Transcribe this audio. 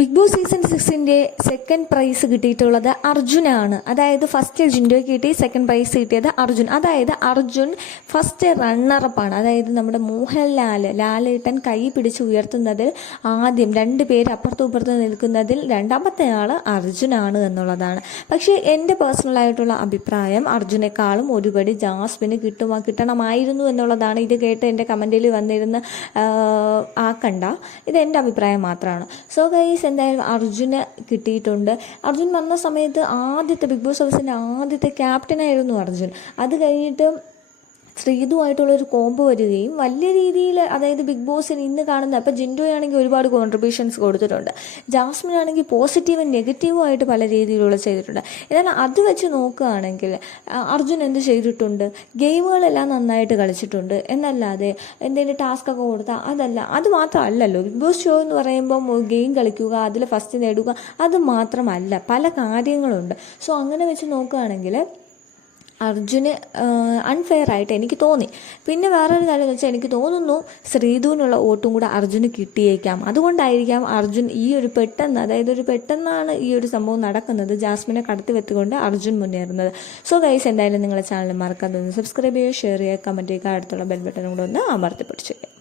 Big Boss season 6ന്റെ second prize കിട്ടിയിട്ടുള്ളത് അർജുനാണ്. അതായത് ഫസ്റ്റ് ജിൻഡോയ്ക്ക് കിട്ടി, സെക്കൻഡ് പ്രൈസ് കിട്ടിയത് അർജുൻ. അതായത് അർജുൻ ഫസ്റ്റ് റണ്ണറപ്പാണ്. അതായത് നമ്മുടെ ലാലേട്ടൻ കൈ പിടിച്ച് ഉയർത്തുന്നതിൽ ആദ്യം 2 പേര് അപ്പുറത്തും ഇപ്പുറത്തും നിൽക്കുന്നതിൽ രണ്ടാമത്തെ ആൾ അർജുനാണ് എന്നുള്ളതാണ്. പക്ഷേ എൻ്റെ പേഴ്സണലായിട്ടുള്ള അഭിപ്രായം അർജുനേക്കാളും ഒരുപടി ജാസ്മിന് കിട്ടണമായിരുന്നു എന്നുള്ളതാണ്. ഇത് കേട്ട് എൻ്റെ കമൻറ്റിൽ വന്നിരുന്ന് ആക്കണ്ട, ഇത് എൻ്റെ അഭിപ്രായം മാത്രമാണ്. സോ ഗൈസ്, എന്തായാലും അർജുന് കിട്ടിയിട്ടുണ്ട്. അർജുൻ വന്ന സമയത്ത് ആദ്യത്തെ ബിഗ് ബോസ് ഹൗസിൻ്റെ ആദ്യത്തെ ക്യാപ്റ്റനായിരുന്നു അർജുൻ. അത് കഴിഞ്ഞിട്ട് ശ്രീതുമായിട്ടുള്ളൊരു കോംബോ വരികയും വലിയ രീതിയിൽ, അതായത് ബിഗ് ബോസിന് ഇന്ന് കാണുന്ന, അപ്പോൾ ജിൻഡോയാണെങ്കിൽ ഒരുപാട് കോൺട്രിബ്യൂഷൻസ് കൊടുത്തിട്ടുണ്ട്, ജാസ്മിൻ ആണെങ്കിൽ പോസിറ്റീവും നെഗറ്റീവും ആയിട്ട് പല രീതിയിലുള്ള ചെയ്തിട്ടുണ്ട്. എന്നാൽ അത് വെച്ച് നോക്കുകയാണെങ്കിൽ അർജുൻ എന്ത് ചെയ്തിട്ടുണ്ട്? ഗെയിമുകളെല്ലാം നന്നായിട്ട് കളിച്ചിട്ടുണ്ട് എന്നല്ലാതെ എന്തെങ്കിലും ടാസ്കൊക്കെ കൊടുത്താൽ അത് മാത്രമല്ലല്ലോ. ബിഗ് ബോസ് ഷോ എന്ന് പറയുമ്പോൾ ഗെയിം കളിക്കുക, അതിൽ ഫസ്റ്റ് നേടുക, അത് മാത്രമല്ല, പല കാര്യങ്ങളുണ്ട്. സോ അങ്ങനെ വെച്ച് നോക്കുകയാണെങ്കിൽ അർജുന് അൺഫെയർ ആയിട്ട് എനിക്ക് തോന്നി. പിന്നെ വേറൊരു കാര്യം എന്ന് വെച്ചാൽ, എനിക്ക് തോന്നുന്നു ശ്രീധുവിനുള്ള വോട്ടും കൂടെ അർജുന് കിട്ടിയേക്കാം. അതുകൊണ്ടായിരിക്കാം അർജുൻ പെട്ടെന്നാണ് ഈ ഒരു സംഭവം നടക്കുന്നത്, ജാസ്മിനെ കടത്തി വെത്തുകൊണ്ട് അർജുൻ മുന്നേറുന്നത്. സോ ഗൈസ്, എന്തായാലും നിങ്ങളുടെ ചാനൽ മറക്കാതെ സബ്സ്ക്രൈബ് ചെയ്യുക, ഷെയർ ചെയ്യുക, കമൻറ്റ് ചെയ്യുക, അടുത്തുള്ള ബെൽ ബട്ടനും കൂടെ ഒന്ന് അമർത്തി പിടിച്ചേക്കുക.